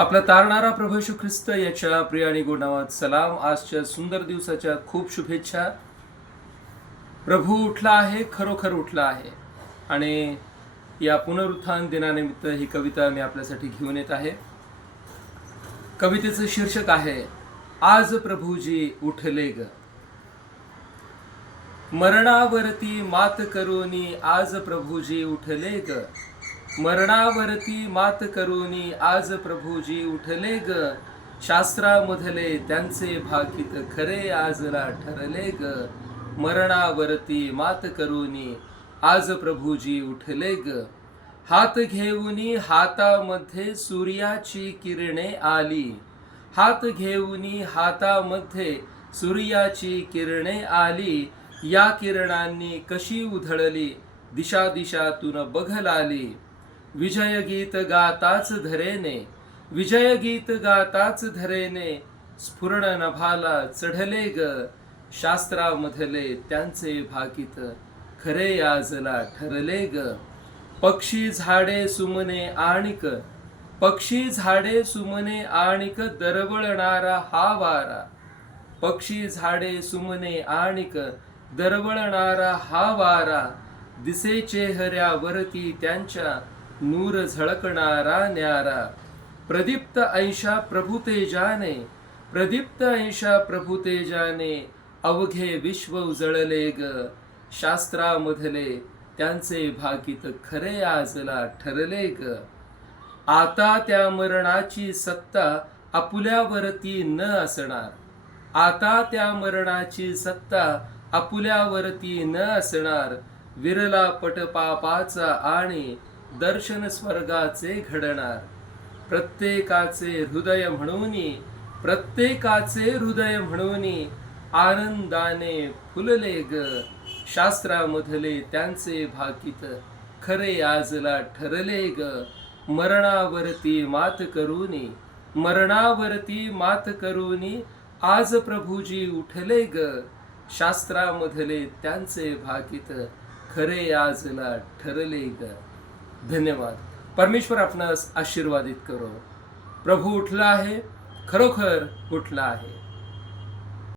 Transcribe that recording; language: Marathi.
आपला तारणारा प्रभू येशू ख्रिस्त याच्या प्रिय आणि गोड नावात सलाम. आजच्या सुंदर दिवसाच्या खूप शुभेच्छा. प्रभू उठला आहे, खरोखर उठला आहे. आणि या पुनरुत्थान दिनानिमित्त ही कविता मी आपल्यासाठी घेऊन येत आहे. कवितेचं शीर्षक आहे आज प्रभूजी उठले ग. मरणावरती मात करूनी आज प्रभूजी उठले ग. मरणावरती मात करूनी आज प्रभूजी उठले ग. शास्त्रामधले त्यांचे भाकीत खरे आजला ठरले ग. मरणावरती मात करूनी आज प्रभूजी उठले ग. हात घेऊनी हातामध्ये सूर्याची किरणे आली. हात घेऊनी हातामध्ये सूर्याची किरणे आली. या किरणांनी कशी उधळली दिशा दिशातून बघल आली. विजय गीत गाताच धरेने, विजय गीत गाताच धरेने स्फुरण नभाला चढले ग. शास्त्रामधले त्यांचे भाकीत खरे आजला ठरले ग. पक्षी झाडे सुमने आणिक, पक्षी झाडे सुमने आणिक दरवळणारा हा वारा. पक्षी झाडे सुमने आणिक दरवळणारा हा वारा. दिसे चेहऱ्यावरती त्यांच्या नूर झळकणारा न्यारा. प्रदीप्त ऐशा प्रभुतेजाने, प्रदीप्त ऐशा प्रभुतेजाने अवघे विश्व उजळले ग. शास्त्रामधले त्यांचे भाकीत खरे आजला ठरले ग. आता त्या मरणाची सत्ता आपुल्यावरती न असणार. आता त्या मरणाची सत्ता आपुल्यावरती न असणार. विरला पट पापाचा आणि दर्शन स्वर्गाचे घडणार. प्रत्येकाचे हृदय म्हणूनी, प्रत्येकाचे हृदय म्हणूनी आनंदाने फुलले ग. शास्त्रामधले त्यांचे भाकीत खरे आजला ठरले ग. मरणावरती मात करूनी, मरणावरती मात करूनी आज प्रभूजी उठले ग. शास्त्रामधले त्यांचे भाकीत खरे आजला ठरले ग. धन्यवाद. परमेश्वर आपणास आशीर्वादित करो. प्रभू उठला आहे, खरोखर उठला आहे.